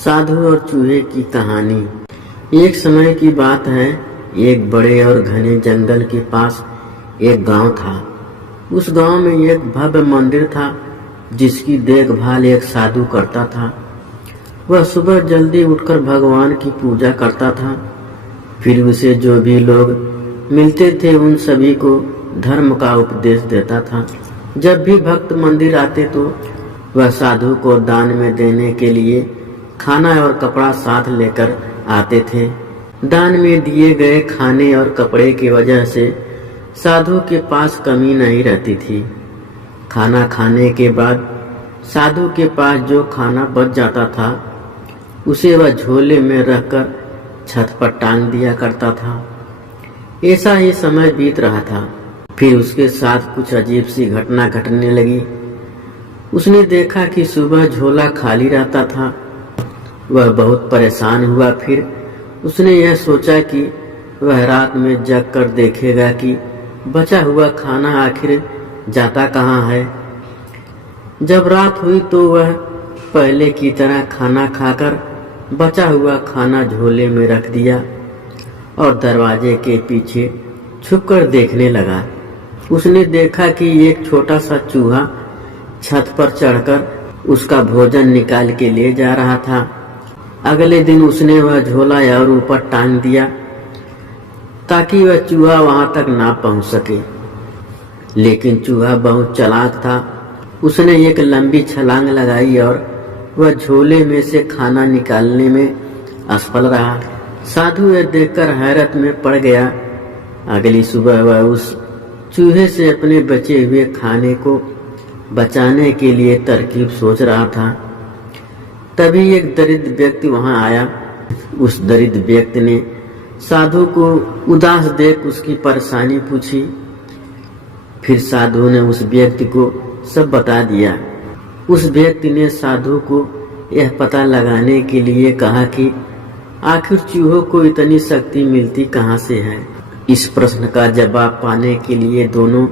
साधु और चूहे की कहानी। एक समय की बात है, एक बड़े और घने जंगल के पास एक गांव था। उस गांव में एक भव्य मंदिर था जिसकी देखभाल एक साधु करता था। वह सुबह जल्दी उठकर भगवान की पूजा करता था। फिर उसे जो भी लोग मिलते थे उन सभी को धर्म का उपदेश देता था। जब भी भक्त मंदिर आते तो वह साधु को दान में देने के लिए खाना और कपड़ा साथ लेकर आते थे। दान में दिए गए खाने और कपड़े की वजह से साधु के पास कमी नहीं रहती थी। खाना खाने के बाद साधु के पास जो खाना बच जाता था उसे वह झोले में रखकर छत पर टांग दिया करता था। ऐसा ही समय बीत रहा था। फिर उसके साथ कुछ अजीब सी घटना घटने लगी। उसने देखा कि सुबह झोला खाली रहता था। वह बहुत परेशान हुआ। फिर उसने यह सोचा कि वह रात में जग कर देखेगा कि बचा हुआ खाना आखिर जाता कहाँ है। जब रात हुई तो वह पहले की तरह खाना खाकर बचा हुआ खाना झोले में रख दिया और दरवाजे के पीछे छुपकर देखने लगा। उसने देखा कि एक छोटा सा चूहा छत पर चढ़कर उसका भोजन निकाल के ले जा रहा था। अगले दिन उसने वह झोला और ऊपर टांग दिया ताकि वह चूहा वहां तक ना पहुंच सके। लेकिन चूहा बहुत चालाक था। उसने एक लंबी छलांग लगाई और वह झोले में से खाना निकालने में असफल रहा। साधु यह देखकर हैरत में पड़ गया। अगली सुबह वह उस चूहे से अपने बचे हुए खाने को बचाने के लिए तरकीब सोच रहा था। तभी एक दरिद्र व्यक्ति वहां आया। उस दरिद्र व्यक्ति ने साधु को उदास देख उसकी परेशानी पूछी। फिर साधु ने उस व्यक्ति को सब बता दिया। उस व्यक्ति ने साधु को यह पता लगाने के लिए कहा कि आखिर चूहों को इतनी शक्ति मिलती कहां से है। इस प्रश्न का जवाब पाने के लिए दोनों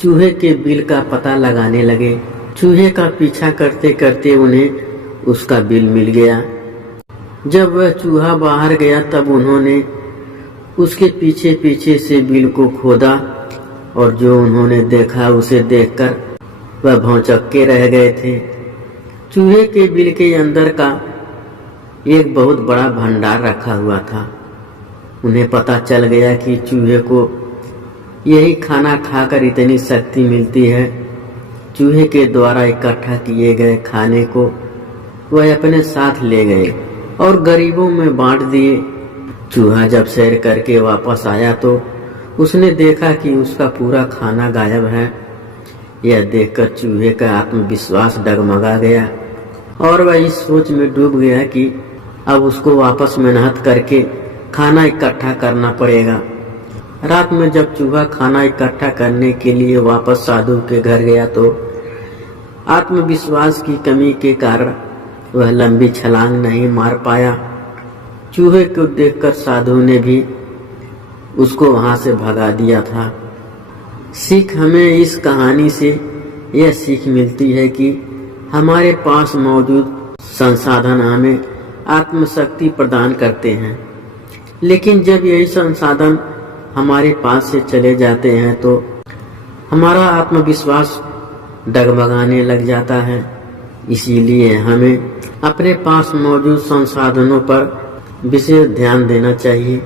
चूहे के बिल का पता लगाने लगे। चूहे का पीछा करते करते उन्हें उसका बिल मिल गया। जब वह चूहा बाहर गया तब उन्होंने उसके पीछे पीछे से बिल को खोदा और जो उन्होंने देखा उसे देखकर वह भौचक्के रह गए थे। चूहे के बिल के अंदर का एक बहुत बड़ा भंडार रखा हुआ था। उन्हें पता चल गया कि चूहे को यही खाना खाकर इतनी शक्ति मिलती है। चूहे के द्वारा इकट्ठा किए गए खाने को वह अपने साथ ले गए और गरीबों में बांट दिए। चूहा जब सैर करके वापस आया तो उसने देखा कि उसका पूरा खाना गायब है। यह देखकर चूहे का आत्मविश्वास डगमगा गया और वह इस सोच में डूब गया कि अब उसको वापस मेहनत करके खाना इकट्ठा करना पड़ेगा। रात में जब चूहा खाना इकट्ठा करने के लिए वापस साधु के घर गया तो आत्मविश्वास की कमी के कारण वह लंबी छलांग नहीं मार पाया। चूहे को देखकर साधु ने भी उसको वहां से भगा दिया था। सीख हमें इस कहानी से यह सीख मिलती है कि हमारे पास मौजूद संसाधन हमें आत्मशक्ति प्रदान करते हैं, लेकिन जब यही संसाधन हमारे पास से चले जाते हैं तो हमारा आत्मविश्वास डगमगाने लग जाता है। इसीलिए हमें अपने पास मौजूद संसाधनों पर विशेष ध्यान देना चाहिए।